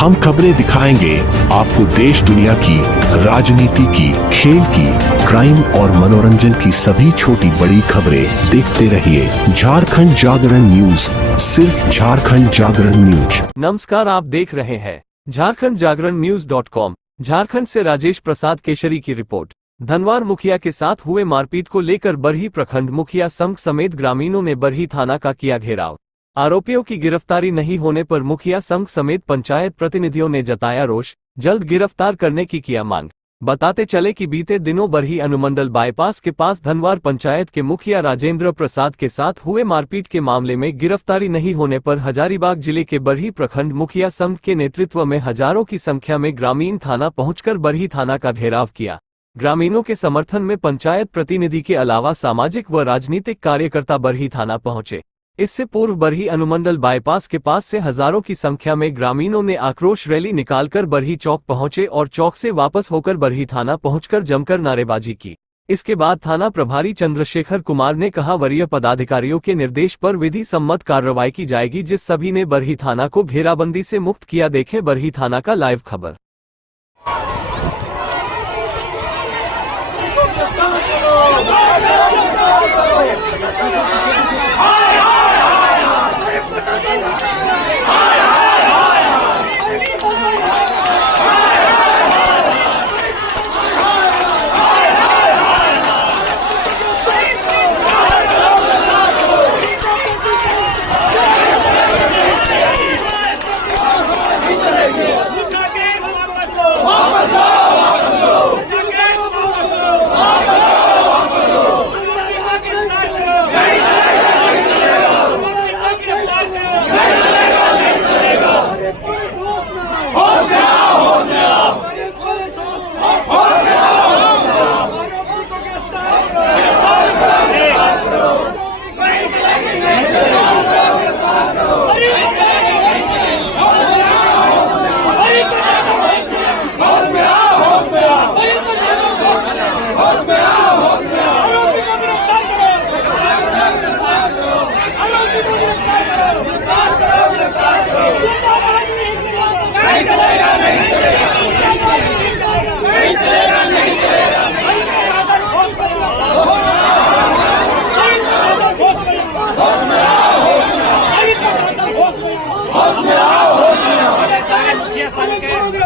हम खबरें दिखाएंगे आपको देश दुनिया की, राजनीति की, खेल की, क्राइम और मनोरंजन की सभी छोटी बड़ी खबरें। देखते रहिए झारखंड जागरण न्यूज, सिर्फ झारखंड जागरण न्यूज। नमस्कार, आप देख रहे हैं झारखंड जागरण न्यूज.com। झारखंड से राजेश प्रसाद केशरी की रिपोर्ट। धनवार मुखिया के साथ हुए मारपीट को लेकर बरही प्रखंड मुखिया संघ समेत ग्रामीणों ने बरही थाना का किया घेराव। आरोपियों की गिरफ्तारी नहीं होने पर मुखिया संघ समेत पंचायत प्रतिनिधियों ने जताया रोष, जल्द गिरफ्तार करने की किया मांग। बताते चले कि बीते दिनों बरही अनुमंडल बाईपास के पास धनवार पंचायत के मुखिया राजेंद्र प्रसाद के साथ हुए मारपीट के मामले में गिरफ्तारी नहीं होने पर हजारीबाग जिले के बरही प्रखंड मुखिया संघ के नेतृत्व में हजारों की संख्या में ग्रामीण थाना पहुंचकर बरही थाना का घेराव किया। ग्रामीणों के समर्थन में पंचायत प्रतिनिधि के अलावा सामाजिक व राजनीतिक कार्यकर्ता बरही थाना पहुंचे। इससे पूर्व बरही अनुमंडल बाईपास के पास से हजारों की संख्या में ग्रामीणों ने आक्रोश रैली निकालकर बरही चौक पहुंचे और चौक से वापस होकर बरही थाना पहुंचकर जमकर नारेबाजी की। इसके बाद थाना प्रभारी चंद्रशेखर कुमार ने कहा, वरीय पदाधिकारियों के निर्देश पर विधि सम्मत कार्रवाई की जाएगी, जिस सभी ने बरही थाना को घेराबंदी से मुक्त किया। देखें बरही थाना का लाइव खबर।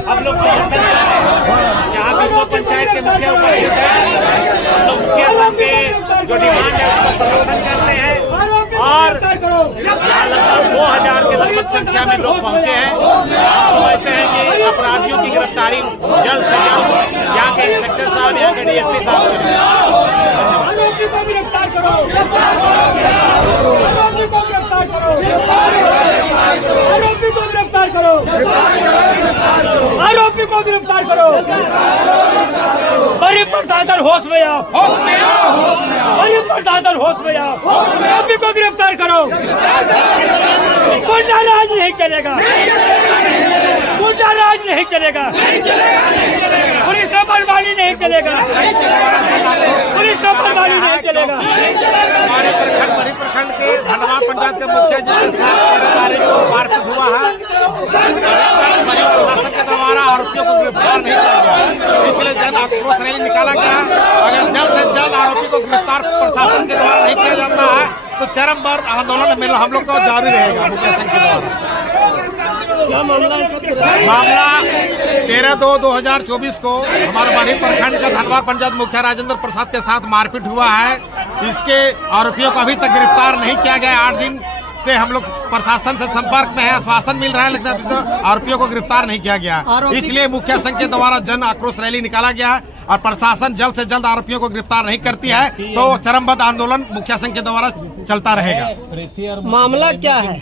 हम लोग यहाँ पे पंचायत के मुखिया उपस्थित हैं। हम लोग मुखिया संघ के जो डिमांड है उसका समर्थन करते हैं और यहाँ लगभग 2000 के लगभग संख्या में लोग पहुँचे हैं। समझते हैं कि अपराधियों की गिरफ्तारी जल्द से जल्द यहाँ के इंस्पेक्टर साहब, यहाँ के DSP साहब आरोपी को गिरफ्तार करो, आरोपी को गिरफ्तार करो, आरोपी को गिरफ्तार करो, आरोपी को गिरफ्तार करो। बरही प्रशासन होश में आओ, बरही प्रशासन होश में आओ, आरोपी को गिरफ्तार करो। गुंडा राज नहीं चलेगा, गुंडा राज नहीं चलेगा, पुलिस का बर्बादी नहीं चलेगा, पुलिस का बर्बादी नहीं चलेगा। हमारे प्रखंड के धनवार पंचायत के मुखिया जी के साथ मारपीट हुआ है। प्रशासन के द्वारा आरोपियों को गिरफ्तार नहीं किया गया, इसलिए जन आक्रोश रैली निकाला गया। अगर जल्द से जल्द आरोपी को गिरफ्तार प्रशासन के द्वारा नहीं किया जाता है तो चरम आंदोलन में हम लोग का जारी रहेगा। मुखिया संघ के द्वारा मामला 13/2/2024 को हमारे बरही प्रखंड का धनवार पंचायत मुखिया राजेंद्र प्रसाद के साथ मारपीट हुआ है। इसके आरोपियों को अभी तक गिरफ्तार नहीं किया गया। 8 दिन से हम लोग प्रशासन से संपर्क में है, आश्वासन मिल रहा है, लेकिन अभी तक आरोपियों को गिरफ्तार नहीं किया गया। इसलिए मुखिया संघ के द्वारा जन आक्रोश रैली निकाला गया और प्रशासन जल्द से जल्द आरोपियों को गिरफ्तार नहीं करती है तो चरमबद्ध आंदोलन मुखिया संघ के द्वारा चलता रहेगा। मामला क्या है?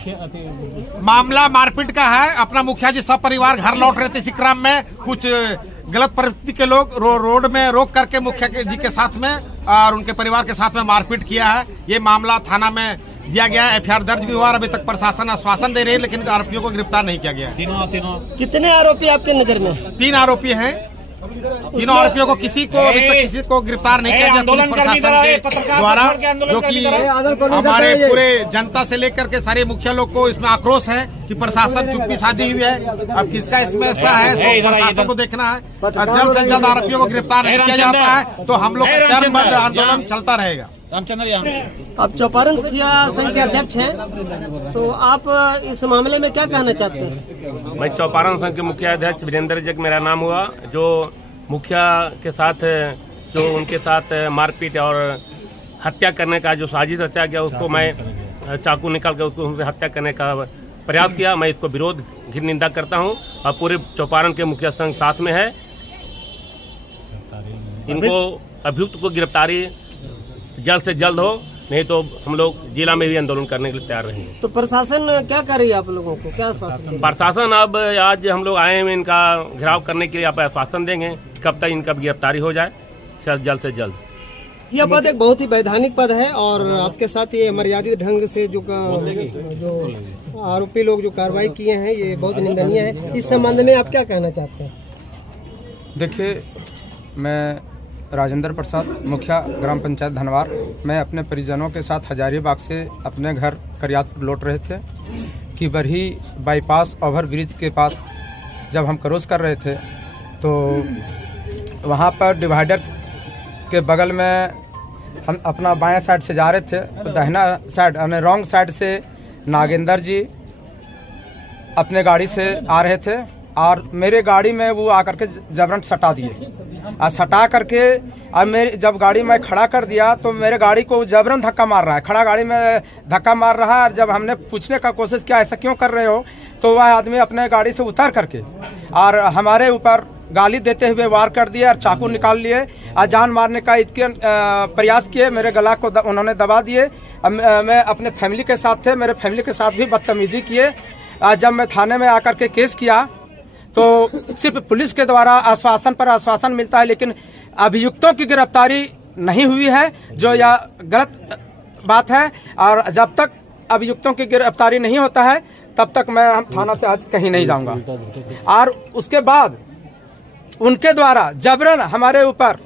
मामला मारपीट का है। अपना मुखिया जी सब परिवार घर लौट रहे थे, इसी क्रम में कुछ गलत प्रवृत्ति के लोग रोड में रोक करके मुखिया जी के साथ में और उनके परिवार के साथ में मारपीट किया है। ये मामला थाना में दिया गया, FIR दर्ज भी हुआ और अभी तक प्रशासन आश्वासन दे रही है, लेकिन आरोपियों को गिरफ्तार नहीं किया गया। कितने आरोपी आपके नजर में? 3 आरोपी हैं। तीनों आरोपियों को किसी को अभी तक किसी को गिरफ्तार नहीं किया गया पुलिस प्रशासन के द्वारा, जो कि हमारे पूरे जनता से लेकर के सारे मुखिया लोग को इसमें आक्रोश है कि प्रशासन चुप्पी साधी हुई है। अब किसका इसमें हिस्सा है प्रशासन को देखना है। जल्द से जल्द आरोपियों को गिरफ्तार नहीं किया जाता है तो हम लोग चरणबद्ध आंदोलन चलता रहेगा। आप चौपारण संघ के अध्यक्ष हैं, तो आप इस मामले में क्या कहना चाहते हैं? मैं चौपारण संघ के मुखिया अध्यक्ष वीरेंद्र जग मेरा नाम हुआ। जो मुखिया के साथ जो उनके साथ मारपीट और हत्या करने का जो साजिश रचा गया, उसको मैं चाकू निकाल कर उसको उनसे हत्या करने का प्रयास किया। मैं इसको विरोध घिर निंदा करता हूं और पूरे चौपारण के मुखिया संघ साथ में है। इनको अभियुक्त को गिरफ्तारी जल्द से जल्द हो, नहीं तो हम लोग जिला में भी आंदोलन करने के लिए तैयार रहेंगे। तो प्रशासन क्या कर रही है आप लोगों को, क्या आश्वासन? प्रशासन अब आज हम लोग आए हैं इनका घेराव करने के लिए, आप आश्वासन देंगे कब तक इनका गिरफ्तारी हो जाए, जल्द से जल्द। यह पद एक बहुत ही वैधानिक पद है और आपके साथ ये मर्यादित ढंग से जो आरोपी लोग जो कार्रवाई किए हैं ये बहुत निंदनीय है। इस संबंध में आप क्या कहना चाहते हैं? देखिए, मैं राजेंद्र प्रसाद, मुखिया ग्राम पंचायत धनवार, मैं अपने परिजनों के साथ हजारीबाग से अपने घर करियातपुर लौट रहे थे कि बरही बाईपास ओवर ब्रिज के पास जब हम क्रॉस कर रहे थे तो वहाँ पर डिवाइडर के बगल में हम अपना बाएं साइड से जा रहे थे, तो दाहिना साइड यानी रॉन्ग साइड से नागेंद्र जी अपने गाड़ी से आ रहे थे और मेरे गाड़ी में वो आकर के जबरन सटा दिए। और सटा करके अब मेरी जब गाड़ी में खड़ा कर दिया तो मेरे गाड़ी को जबरन धक्का मार रहा है, खड़ा गाड़ी में धक्का मार रहा है। और जब हमने पूछने का कोशिश किया ऐसा क्यों कर रहे हो, तो वह आदमी अपने गाड़ी से उतर करके और हमारे ऊपर गाली देते हुए वार कर दिए और चाकू निकाल लिए और जान मारने का इतने प्रयास किए। मेरे गला को उन्होंने दबा दिए। मैं अपने फैमिली के साथ थे, मेरे फैमिली के साथ भी बदतमीजी किए। जब मैं थाने में आकर के केस किया तो सिर्फ पुलिस के द्वारा आश्वासन पर आश्वासन मिलता है, लेकिन अभियुक्तों की गिरफ्तारी नहीं हुई है, जो यह गलत बात है। और जब तक अभियुक्तों की गिरफ्तारी नहीं होता है तब तक मैं हम थाना से आज कहीं नहीं जाऊंगा। और उसके बाद उनके द्वारा जबरन हमारे ऊपर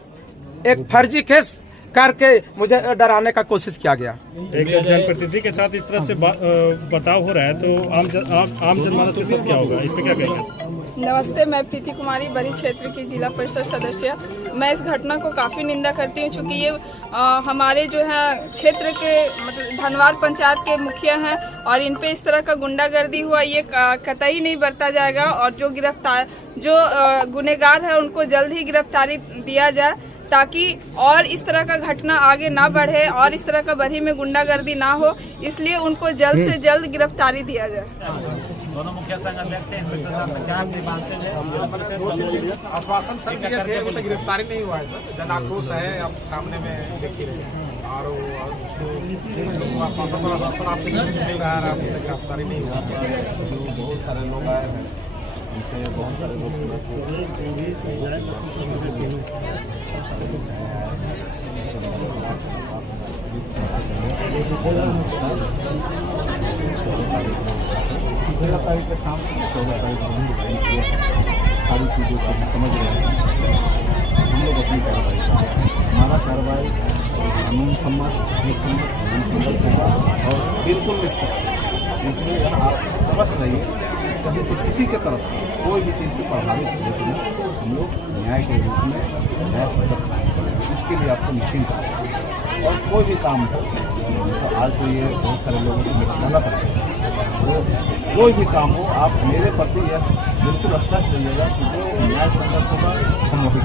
एक फर्जी केस करके मुझे डराने का कोशिश किया गया। एक जनप्रतिनिधि के साथ इस तरह से बर्ताव हो रहा है तो आम जनमानस के साथ क्या होगा, इस पे क्या कहेंगे? नमस्ते, मैं प्रीति कुमारी, बरी क्षेत्र की जिला परिषद सदस्य। मैं इस घटना को काफ़ी निंदा करती हूँ, चूँकि ये हमारे जो है क्षेत्र के मतलब धनवार पंचायत के मुखिया हैं और इन पे इस तरह का गुंडागर्दी हुआ, ये कतई नहीं बरता जाएगा। और जो गुनहगार है उनको जल्द ही गिरफ्तारी दिया जाए ताकि और इस तरह का घटना आगे ना बढ़े और इस तरह का बरही में गुंडागर्दी ना हो, इसलिए उनको जल्द से जल्द गिरफ्तारी दिया जाए। दोनों मुखिया संघ अध्यक्ष हैं, इंस्पेक्टर साहब ने क्या आपकी बात से आश्वासन सब दिए थे, अभी तक गिरफ्तारी नहीं हुआ है सर। जन आक्रोश है, आप सामने में देख ही रहे हैं और आश्वासन पर आश्वासन आपके मिल रहा है, अभी तक गिरफ्तारी नहीं हुआ। बहुत सारे लोग आए हैं, उनसे बहुत सारे लोग तारीख के सामने 14 तारीख को सारी चीज़ों को समझ रहे हैं। हम लोग अपनी कार्रवाई हमारा कार्रवाई कानून सम्मत होगा और बिल्कुल इसमें आप समझ रहिए कहीं से किसी के तरफ कोई भी चीज़ से प्रभावित होने में हम लोग न्याय के रूप में इसके लिए आपको निश्चिंत है। और कोई भी काम हो तो आज तो ये बहुत सारे लोगों को निकालना पड़ेगा, कोई भी काम हो आप मेरे प्रति यह बिल्कुल स्पष्ट रहिएगा कि जो न्याय संगत होगा हम वही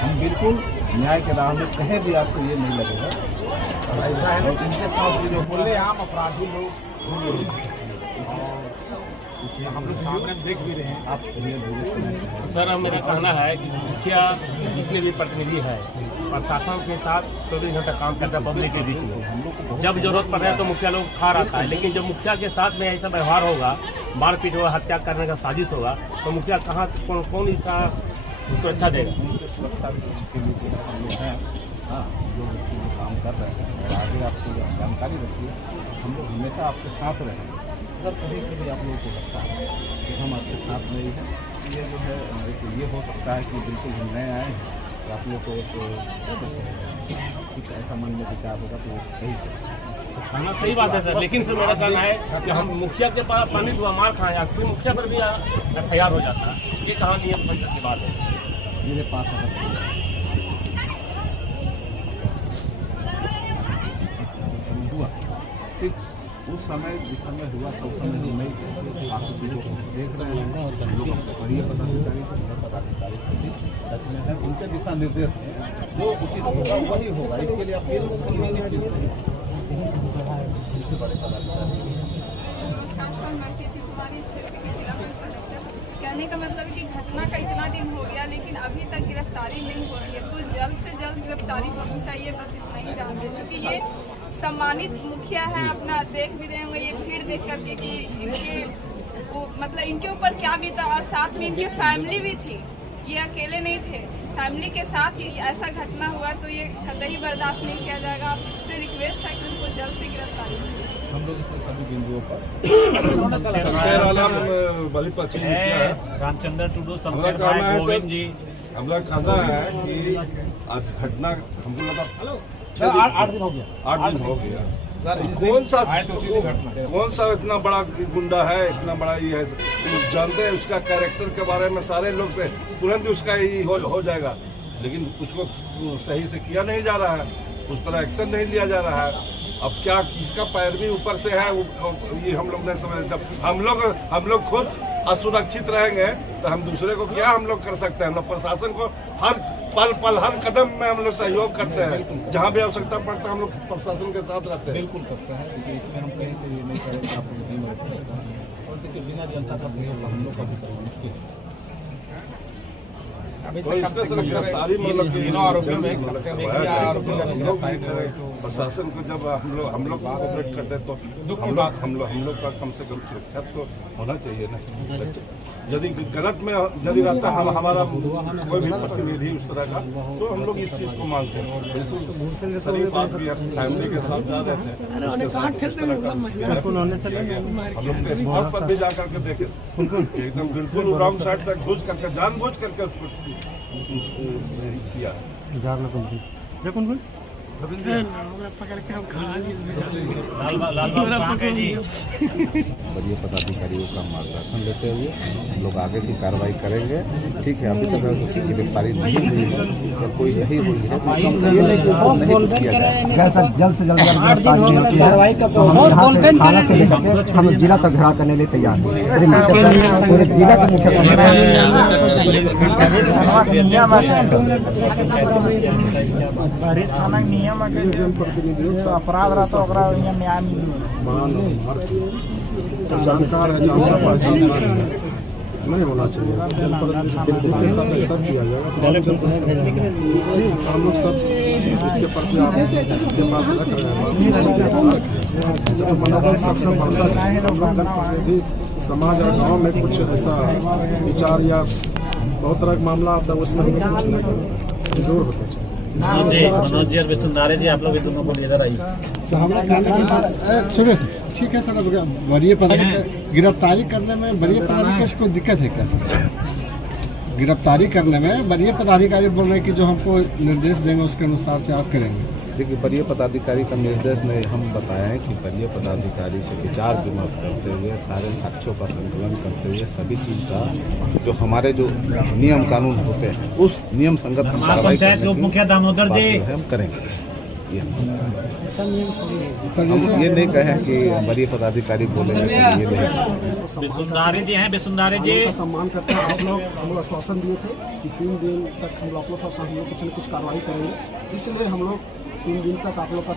हम बिल्कुल न्याय के राह में कहीं भी आपको ये नहीं लगेगा। ऐसा है ना, इनके साथ जो खुलेआम अपराधी लोग हम लोग सामने देख भी रहे हैं। आप सर, मेरा कहना है कि मुखिया जितने भी प्रतिनिधि है प्रशासन के साथ 24 घंटा काम करता है पब्लिक के बीच में। जब जरूरत पड़ता है तो मुखिया लोग खार आता है, लेकिन जब मुखिया के साथ में ऐसा व्यवहार होगा, मारपीट होगा, हत्या करने का साजिश होगा, तो मुखिया कहाँ से कौन इसका सुरक्षा देगा? हाँ, जो काम कर रहे हैं आगे आपको जानकारी रखिए, हम लोग हमेशा आपके साथ रहेंगे। अगर कहीं से भी आप लोगों को लगता है कि हम आपके साथ नहीं हैं ये जो है ये हो सकता है कि बिल्कुल हम नए आए हैं तो आप लोग को एक ऐसा मन में विचार होगा तो सही है। खाना सही बात है सर, लेकिन सर मेरा कहना है कि हम मुखिया के पास पानी दुआ मार खाएं या कोई मुखिया पर भी FIR हो जाता है, ये कहाँ नियम संकट की बात है। मेरे पास हुआ फिर उस समय जिस समय हुआ तो उस समय हम नहीं काफ़ी चीज़ों को देख रहे हैं और बड़ी पदाधिकारी है उनके दिशा निर्देश हैं जो उचित होगा वही होगा। इसके लिए आप कहने का मतलब कि घटना का इतना दिन हो गया लेकिन अभी तक गिरफ्तारी नहीं हो रही है, तो जल्द से जल्द गिरफ्तारी होनी चाहिए, बस इतना ही जानते। क्योंकि ये सम्मानित मुखिया है, अपना देख भी रहे होंगे ये भीड़ देख करके कि इनके वो मतलब इनके ऊपर क्या बीता, और साथ में इनकी फैमिली भी थी, ये अकेले नहीं थे, फैमिली के साथ ही ऐसा घटना हुआ, तो ये कतई बर्दाश्त नहीं किया जाएगा। आपसे रिक्वेस्ट है कि उनको जल्द से गिरफ्तारी हम लोग सभी बिंदुओं पर रामचंद्र टुडू हमारा कहना है गोविंद जी, हमारा कहना है कि आज घटना हमको लगा 8 दिन हो गया सर। कौन सा इतना बड़ा गुंडा है, इतना बड़ा ये है, जानते हैं उसका कैरेक्टर के बारे में सारे लोग तुरंत उसका ही हो जाएगा, लेकिन उसको सही से किया नहीं जा रहा है, उस पर एक्शन नहीं लिया जा रहा है। अब क्या इसका पैरवी ऊपर से है ये हम लोग नहीं समझ। जब हम लोग खुद असुरक्षित रहेंगे तो हम दूसरे को क्या हम लोग कर सकते हैं। हम लोग प्रशासन को हर पल हर कदम में हम लोग सहयोग करते हैं, जहाँ भी आवश्यकता पड़ता है हम लोग प्रशासन के साथ रहते हैं। बिल्कुल करते हैं, क्योंकि इसमें हम कहीं से ये नहीं करेंगे आप लोग नहीं मदद करेंगे और देखिए बिना जनता का सहयोग हम लोग का भी करना मुश्किल है। तो इसमें सिर्फ गिरफ्तारी मतलब कि प्रशासन को जब हम लोग कोऑपरेट करते हैं तो हम लोग का कम से कम सुरक्षा तो होना चाहिए ना। यदि गलत में यदि रहता है हमारा कोई भी प्रतिनिधि उस तरह का, तो हम लोग इस चीज़ को मांगते हैं। बिल्कुल सही बात भी है, फैमिली के साथ जा रहे थे, हम लोग स्पॉट पर भी जा करके देखे एकदम बिल्कुल रॉन्ग साइड से घुस करके जानबूझ करके उसको किया। वरीय पदाधिकारियों का मार्गदर्शन लेते हुए हम लोग आगे की कार्रवाई करेंगे। ठीक है, अभी तक उसकी गिरफ्तारी नहीं हुई है या कोई नहीं हुई है तो जल्द से जल्द हम जिला तक घेराव करने लिए तैयार हैं। पूरे जिला के मुख्य अपराध रहता न्याय जानकार है, जानकार पहचानदार नहीं होना चाहिए। जनप्रतिनिधि के साथ ऐसा किया जाएगा तो हम लोग सब इसके प्रति आपके पास रख रहे हैं। मनोबल सबका बढ़ता है, जनप्रतिनिधि समाज और गाँव में कुछ ऐसा विचार या बहुत तरह का मामला आता है उसमें हम लोग कुछ नहीं जोर होता चाहिए। मनोज जी और वसुंधरा जी, आप लोग दोनों को इधर आइए। ठीक है सर, वरीय पदाधिकारी गिरफ्तारी करने में वरीय पदाधिकारी को दिक्कत है क्या सर? गिरफ्तारी करने में वरीय पदाधिकारी बोल रहे हैं कि जो हमको निर्देश देंगे उसके अनुसार से आप करेंगे। देखिए, वरीय पदाधिकारी का निर्देश नहीं, हम बताए हैं कि वरीय पदाधिकारी से विचार विमर्श करते हुए सारे साक्ष्यों का संकलन करते हुए सभी चीज़ का जो हमारे जो नियम कानून होते हैं उस नियम संगत पंचायत उप मुखिया दामोदर जी हम करेंगे। ये नहीं कहें कि वरीय पदाधिकारी बोलेंगे ये नहीं। वसुंधरा जी हैं, वसुंधरा जी सम्मान करते हैं। आप लोग हम लोग आश्वासन दिए थे कि 3 दिन तक हम लोग कुछ न कुछ कार्रवाई करेंगे, इसलिए हम लोग 3 दिन तक आप लोग का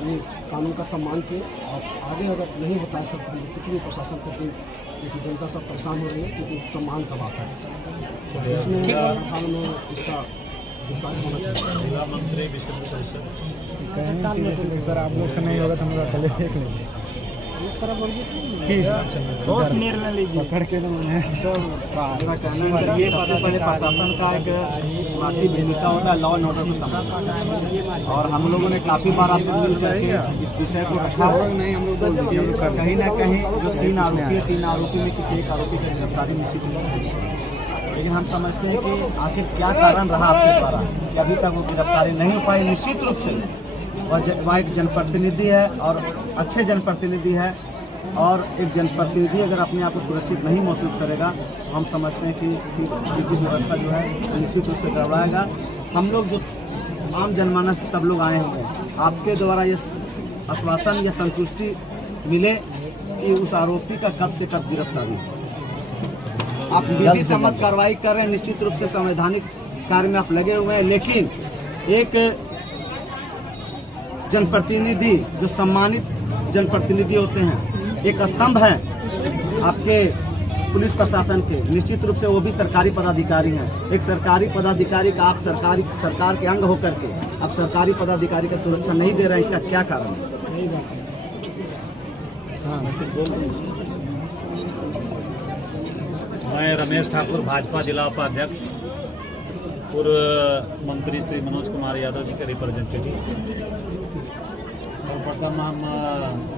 ये कानून का सम्मान किए। और आगे अगर नहीं होता है सर, कुछ भी प्रशासन को क्योंकि जनता सब परेशान हो रही है, क्योंकि सम्मान का बात है इसमें इसका होना चाहिए। सर आप लोग से नहीं होगा तो हम लोग अकेले देख लेंगे। ठोस निर्णय लीजिए। मेरा कहना है सर, ये सबसे पहले प्रशासन का एक माती भूमिका होता है लॉ एंड ऑर्डर को संभालना, और हम लोगों ने काफ़ी बार आपसे मिल करके इस विषय को रखा। कहीं ना कहीं जो 3 आरोपी है, 3 आरोपी में किसी एक आरोपी की गिरफ्तारी निश्चित रूप से होनी चाहिए। लेकिन हम समझते हैं कि आखिर क्या कारण रहा आपके द्वारा कि अभी तक वो गिरफ्तारी नहीं हो पाई। निश्चित रूप से वह एक जनप्रतिनिधि है और अच्छे जनप्रतिनिधि है, और एक जनप्रतिनिधि अगर अपने आप को सुरक्षित नहीं महसूस करेगा तो हम समझते हैं कि विधि व्यवस्था जो है निश्चित रूप से गड़बड़ाएगा। हम लोग जो आम जनमानस सब लोग आए होंगे, आपके द्वारा ये आश्वासन या संतुष्टि मिले कि उस आरोपी का कब से कब गिरफ्तारी हो। आप विधि सम्मत कार्रवाई कर रहे हैं, निश्चित रूप से संवैधानिक कार्य में आप लगे हुए हैं, लेकिन एक जनप्रतिनिधि जो सम्मानित जनप्रतिनिधि होते हैं, एक स्तंभ है आपके पुलिस प्रशासन के, निश्चित रूप से वो भी सरकारी पदाधिकारी हैं। एक सरकारी पदाधिकारी का आप सरकार के अंग होकर के आप सरकारी पदाधिकारी का सुरक्षा नहीं दे रहे हैं, इसका क्या कारण है? मैं रमेश ठाकुर, भाजपा जिला उपाध्यक्ष, पूर्व मंत्री श्री मनोज कुमार यादव जी के रिप्रेजेंटेटिव। सर्वप्रथम हम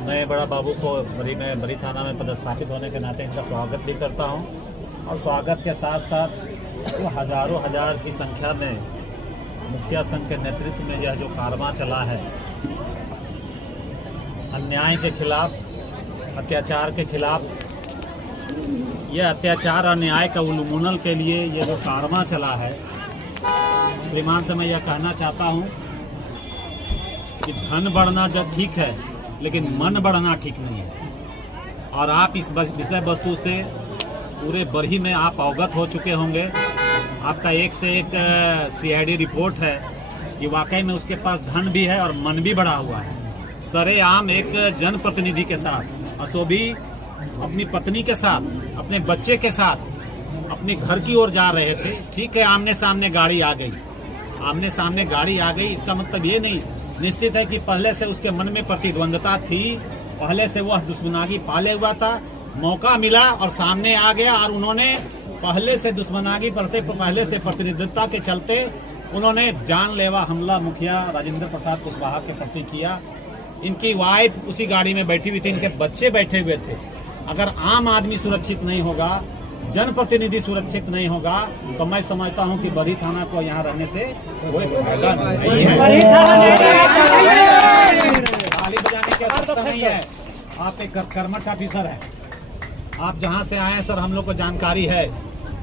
नए बड़ा बाबू को बरी थाना में पदस्थापित होने के नाते इनका स्वागत भी करता हूं, और स्वागत के साथ साथ तो हजारों हजार की संख्या में मुखिया संघ के नेतृत्व में यह जो कारवां चला है अन्याय के खिलाफ, अत्याचार के खिलाफ, यह अत्याचार और न्याय का उन्मूलन के लिए यह जो कारवां चला है, श्रीमान से मैं यह कहना चाहता हूं कि धन बढ़ना जब ठीक है, लेकिन मन बढ़ना ठीक नहीं है। और आप इस विषय वस्तु से पूरे बरही में आप अवगत हो चुके होंगे। आपका एक से एक CID रिपोर्ट है कि वाकई में उसके पास धन भी है और मन भी बढ़ा हुआ है। सरेआम एक जनप्रतिनिधि के साथ, असो भी अपनी पत्नी के साथ, अपने बच्चे के साथ अपने घर की ओर जा रहे थे। ठीक है, आमने सामने गाड़ी आ गई, आमने सामने गाड़ी आ गई, इसका मतलब ये नहीं, निश्चित है कि पहले से उसके मन में प्रतिद्वंदता थी, पहले से वह दुश्मनागी पाले हुआ था, मौका मिला और सामने आ गया, और उन्होंने पहले से दुश्मनागी पर से पहले से प्रतिनिधित्वता के चलते उन्होंने जानलेवा हमला मुखिया राजेंद्र प्रसाद कुशवाहा के प्रति किया। इनकी वाइफ उसी गाड़ी में बैठी हुई थी, इनके बच्चे बैठे हुए थे। अगर आम आदमी सुरक्षित नहीं होगा, जनप्रतिनिधि सुरक्षित नहीं होगा, तो मैं समझता हूं कि बरी थाना को यहाँ रहने से कोई फायदा नहीं है। ताली बजाने की आवश्यकता नहीं है। आप एक कर्मठ ऑफिसर हैं, आप जहाँ से आए हैं सर, हम लोग को जानकारी है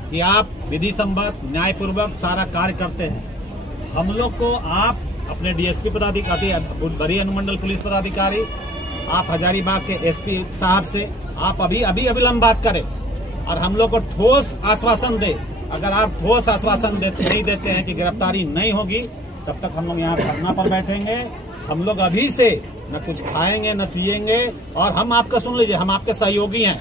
कि आप विधि सम्मत न्यायपूर्वक सारा कार्य करते हैं। हम लोग को आप अपने DSP पदाधिकारी, बरी अनुमंडल पुलिस पदाधिकारी, आप हजारीबाग के SP साहब से आप अभी अविलंब बात करें और हम लोग को ठोस आश्वासन दे। अगर आप ठोस आश्वासन नहीं देते हैं कि गिरफ्तारी नहीं होगी, तब तक हम लोग यहाँ धरना पर बैठेंगे। हम लोग अभी से न कुछ खाएंगे न पिएंगे, और हम आपका सुन लीजिए, हम आपके सहयोगी हैं।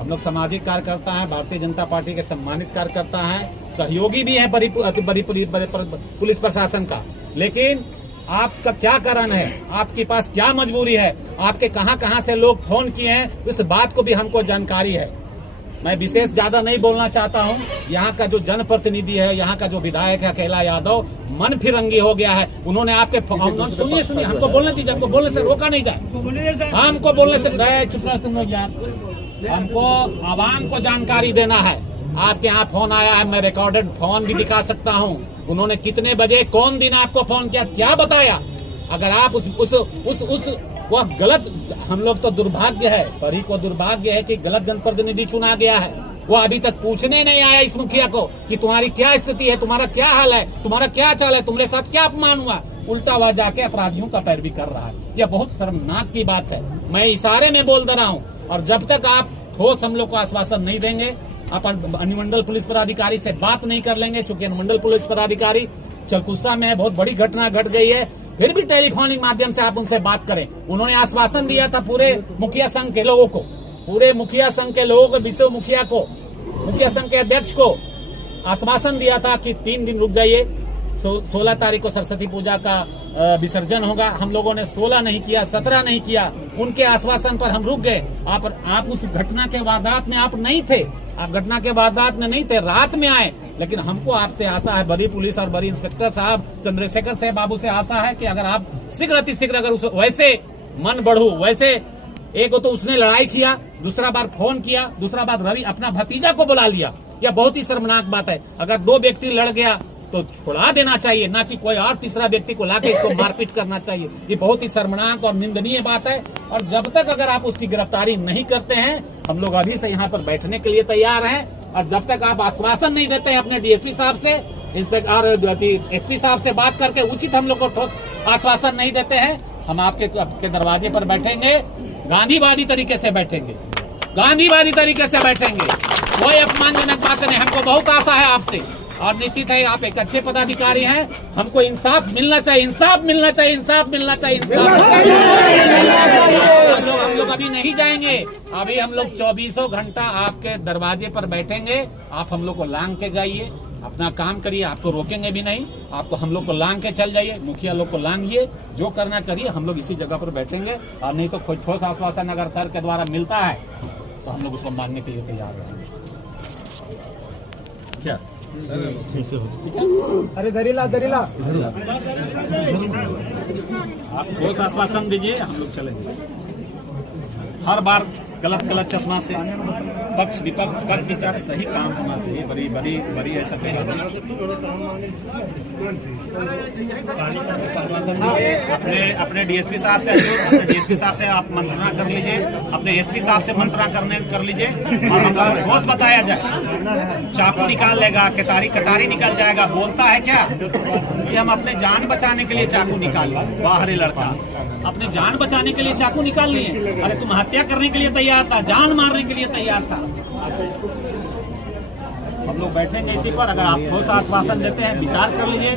हम लोग सामाजिक कार्यकर्ता हैं, भारतीय जनता पार्टी के सम्मानित कार्यकर्ता हैं, सहयोगी भी हैं बड़ी पुलिस प्रशासन का। लेकिन आपका क्या कारण है, आपके पास क्या मजबूरी है, आपके कहां से लोग फोन किए हैं, उस बात को भी हमको जानकारी है। मैं विशेष ज्यादा नहीं बोलना चाहता हूं। यहाँ का जो जनप्रतिनिधि है, यहाँ का जो विधायक है अकेला यादव, मन फिरंगी हो गया है। उन्होंने आपके सुनिए हमको बोलने दीजिए, हमको बोलने से रोका नहीं जाए, हमको बोलने से चुप रहे तुम लोग यार। हमको आवाम को जानकारी देना है। आपके यहाँ फोन आया है, मैं रिकॉर्डेड फोन भी दिखा सकता हूँ। उन्होंने कितने बजे, कौन दिन आपको फोन किया, क्या बताया? अगर आप उस वह गलत, हम लोग तो दुर्भाग्य है, बरी को दुर्भाग्य है कि गलत जनप्रतिनिधि चुना गया है। वो अभी तक पूछने नहीं आया इस मुखिया को कि तुम्हारी क्या स्थिति है, तुम्हारा क्या हाल है, तुम्हारा क्या चाल है, तुम्हारे साथ क्या अपमान हुआ। उल्टा वह जाके अपराधियों का पैरवी कर रहा है। यह बहुत शर्मनाक की बात है। मैं इशारे में बोल दे रहा हूँ, और जब तक आप ठोस हम लोग को आश्वासन नहीं देंगे, आप अनुमंडल पुलिस पदाधिकारी से बात नहीं कर लेंगे, चूंकि अनुमंडल पुलिस पदाधिकारी चलकुस्सा में है, बहुत बड़ी घटना घट गई है, फिर भी टेलीफोनिक माध्यम से आप उनसे बात करें। उन्होंने आश्वासन दिया था पूरे मुखिया संघ के लोगों को, पूरे मुखिया संघ के लोगों को, विश्व मुखिया को, मुखिया संघ के अध्यक्ष को आश्वासन दिया था कि 3 दिन रुक जाइए, 16 तारीख को सरस्वती पूजा का विसर्जन होगा। हम लोगों ने 16 नहीं किया, 17 नहीं किया, उनके आश्वासन पर हम रुक गए। आप उस घटना के वारदात में आप नहीं थे, आप घटना के वारदात में नहीं थे, रात में आए। लेकिन हमको आपसे आशा है, बड़ी पुलिस और बड़ी इंस्पेक्टर साहब चंद्रशेखर साहब बाबू से आशा है कि अगर आप शीघ्र अतिशीघ्र अगर उस वैसे मन बढ़ू, वैसे एक तो उसने लड़ाई किया, दूसरा बार फोन किया, दूसरा बार रवि अपना भतीजा को बुला लिया, यह बहुत ही शर्मनाक बात है। अगर 2 व्यक्ति लड़ गया तो छुड़ा देना चाहिए, ना कि कोई और तीसरा व्यक्ति को लाके इसको मारपीट करना चाहिए। ये बहुत ही शर्मनाक और निंदनीय बात है। और जब तक अगर आप उसकी गिरफ्तारी नहीं करते हैं, हम लोग अभी से यहाँ पर बैठने के लिए तैयार हैं। और जब तक आप आश्वासन नहीं देते हैं अपने डीएसपी साहब से, इंस्पेक्टर और एसपी साहब से बात करके उचित हम लोग को ठोस आश्वासन नहीं देते हैं, हम आपके दरवाजे पर बैठेंगे, गांधीवादी तरीके से बैठेंगे, गांधीवादी तरीके से बैठेंगे। कोई अपमानजनक बात नहीं। हमको बहुत आशा है आपसे, और निश्चित है आप एक अच्छे पदाधिकारी हैं। हमको इंसाफ मिलना चाहिए, इंसाफ मिलना चाहिए, इंसाफ मिलना चाहिए, हम लोग अभी नहीं जाएंगे। अभी हम लोग 24 घंटा आपके दरवाजे पर बैठेंगे। आप हम लोग को लांग के जाइए, अपना काम करिए, आपको रोकेंगे भी नहीं। आपको हम लोग को लांग के चल जाइए, मुखिया लोग को लांगिए, जो करना करिए। हम लोग इसी जगह पर बैठेंगे, और नहीं तो कोई ठोस आश्वासन अगर सर के द्वारा मिलता है तो हम लोग उसको मानने के लिए तैयार हैं। क्या अरे दरीला आप ठोस आश्वासन दीजिए, हम लोग चलेंगे। हर बार गलत चश्मा से पक्ष विपक्ष कर विचार सही काम होना चाहिए। बड़ी ऐसा जगह अपने डीएसपी साहब से आप मंत्रणा कर लीजिए, अपने एसपी साहब से मंत्रणा कर लीजिए, और हम लोग को ठोस बताया जाए। चाकू निकाल लेगा, कटारी निकल जाएगा, बोलता है क्या कि हम अपने जान बचाने के लिए चाकू निकाल लिए। बाहरी लड़का अपने जान बचाने के लिए चाकू निकाल लिए। अरे तुम हत्या करने के लिए तैयार था, जान मारने के लिए तैयार था। हम लोग बैठेंगे इसी पर। अगर आप ठोस आश्वासन देते हैं, विचार कर लीजिए।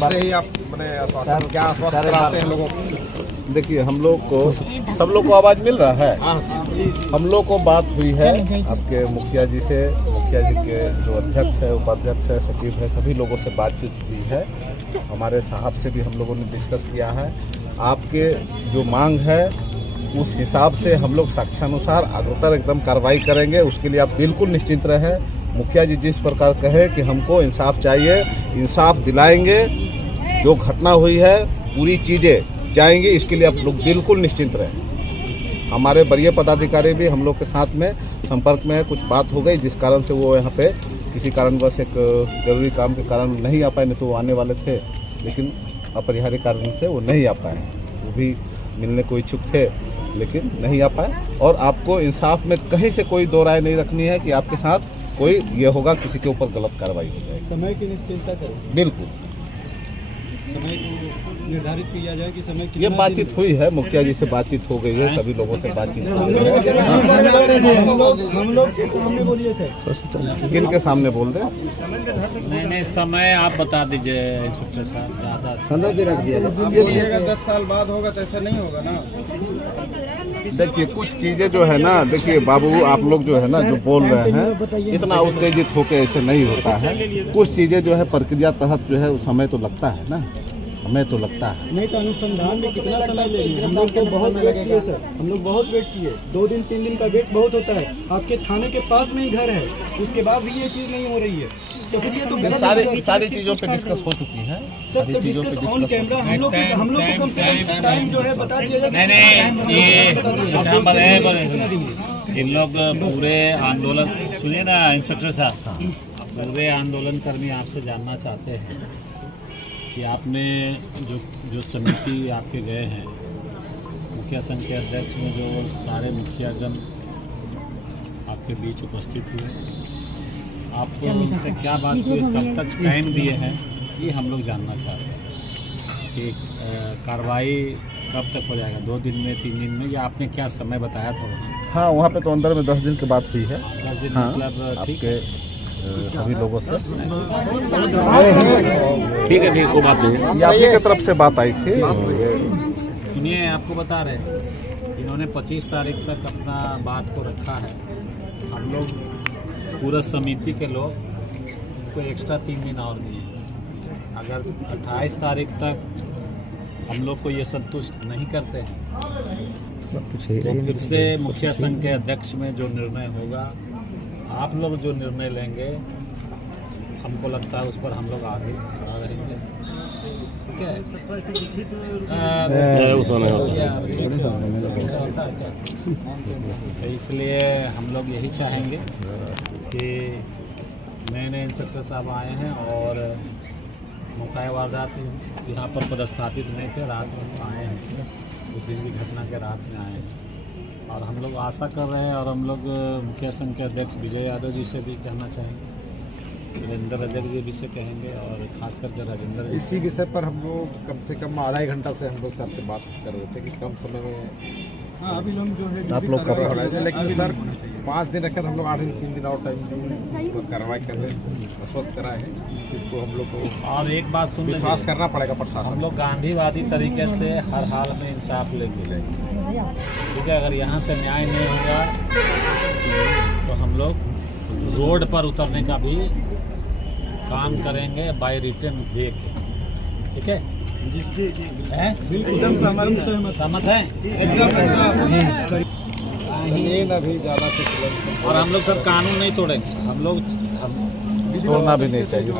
से ही आप आश्वासन क्या आश्वासन कराते हैं लोगों को? देखिए, हम लोग को सब लोग को आवाज मिल रहा है। हम लोग को बात हुई है आपके मुखिया जी से, मुखिया जी के जो अध्यक्ष है, उपाध्यक्ष है, सचिव है, सभी लोगों से बातचीत हुई है। हमारे साहब से भी हम लोगों ने डिस्कस किया है। आपके जो मांग है उस हिसाब से हम लोग साक्ष्यानुसार अग्रतर एकदम कार्रवाई करेंगे। उसके लिए आप बिल्कुल निश्चिंत रहें। मुखिया जी जिस प्रकार कहे कि हमको इंसाफ चाहिए, इंसाफ दिलाएंगे। जो घटना हुई है पूरी चीज़ें जाएंगी, इसके लिए आप लोग बिल्कुल निश्चिंत रहें। हमारे वरीय पदाधिकारी भी हम लोग के साथ में संपर्क में है। कुछ बात हो गई जिस कारण से वो यहाँ पे किसी कारणवश एक जरूरी काम के कारण नहीं आ पाए, नहीं तो वो आने वाले थे, लेकिन अपरिहार्य कारण से वो नहीं आ पाए। वो भी मिलने को इच्छुक थे लेकिन नहीं आ पाए। और आपको इंसाफ में कहीं से कोई दो राय नहीं रखनी है कि आपके साथ कोई ये होगा किसी के ऊपर गलत कार्रवाई हो जाएगी। समय की निश्चिंता करें, बिल्कुल समय को निर्धारित किया जाए कि समय ये बातचीत हुई है, मुखिया जी से बातचीत हो गई है, सभी लोगों से बातचीत हो गई है। हम लोग के सामने बोलिए सर, किन के सामने बोल दें? नहीं, समय आप बता दीजिए इंस्पेक्टर साहब। ज़्यादा समय भी रख दिया जाए। 10 साल बाद होगा तो ऐसा नहीं होगा ना। देखिए, कुछ चीज़ें जो है ना, देखिए बाबू, आप लोग जो है ना जो बोल रहे हैं, इतना उत्तेजित होकर ऐसे नहीं होता है। कुछ चीज़ें जो है प्रक्रिया तहत जो है समय तो लगता है ना, समय तो लगता है। नहीं तो अनुसंधान में कितना समय लेंगे? हम लोग तो बहुत वेट किए सर, हम लोग बहुत वेट किए। 2 दिन 3 दिन का वेट बहुत होता है। आपके थाने के पास में ही घर है, उसके बाद भी ये चीज़ नहीं हो रही है, तो फिर ये तो गलत है। सारी चीज़ों पे डिस्कस हो चुकी है सर। तो डिस्कस ऑन कैमरा हम लोग को कम से कम टाइम जो है बता दिया जाए। नहीं, इन लोग पूरे आंदोलन, सुनिए ना इंस्पेक्टर साहब, पूरे आंदोलनकर्मी आपसे जानना चाहते हैं कि आपने जो समिति आपके गए हैं, मुखिया संघ के अध्यक्ष में जो सारे मुखियागण आपके बीच उपस्थित हुए, आपको उनसे क्या बात हुई, कब तक टाइम दिए हैं, ये हम लोग जानना चाहते हैं कि कार्रवाई कब तक हो जाएगा? 2 दिन में, 3 दिन में, या आपने क्या समय बताया था वहाँ? हाँ, वहाँ पे तो अंदर में 10 दिन की बात हुई है। 10 दिन हाँ, मतलब ठीक है सभी लोगों से ठीक है, कोई बात नहीं। ये आप ही की तरफ से बात आई थी। सुनिए, आपको बता रहे हैं, इन्होंने 25 तारीख तक अपना बात को रखा है। हम लोग पूरा समिति के लोग उनको एक्स्ट्रा 3 दिन और दिए। अगर 28 तारीख तक हम लोग को ये संतुष्ट नहीं करते हैं तो फिर से मुखिया संघ के अध्यक्ष में जो निर्णय होगा, आप लोग जो निर्णय लेंगे, हमको लगता है उस पर हम लोग आगे रहेंगे। ठीक है? तो इसलिए हम लोग यही चाहेंगे कि नए नए इंस्पेक्टर साहब आए हैं और मुकाय वारदात यहाँ पर पदस्थापित नहीं थे, रात में आए हैं, उस दिन की घटना के रात में आए हैं। और हम लोग आशा कर रहे हैं, और हम लोग मुखिया संघ के अध्यक्ष विजय यादव जी से भी कहना चाहेंगे, वीरेंद्र अध्यक्ष जी भी से कहेंगे, और खास करके राजेंद्र जी। इसी विषय पर हम लोग कम से कम आधा घंटा से हम लोग सर से बात कर रहे थे कि कम समय में अभी लोग जो है आप लोग कर रहे थे, लेकिन सर 5 दिन रखे तो हम लोग 8 दिन 3 दिन और टाइम कार्रवाई कर रहे हैं, आश्वस्त कराए हैं। इस चीज़ को हम लोग को और एक बात सुन, विश्वास करना पड़ेगा प्रशासन। हम लोग गांधीवादी तरीके से हर हाल में इंसाफ लेंगे। ठीक है? अगर यहाँ से न्याय नहीं होगा तो हम लोग रोड पर उतरने का भी काम करेंगे, बाय रिटन दे के। ठीक है? सहमत है? अभी ज़्यादा कुछ और हम लोग सर कानून नहीं तोड़ेंगे, हम लोग तोड़ना भी नहीं चाहिए।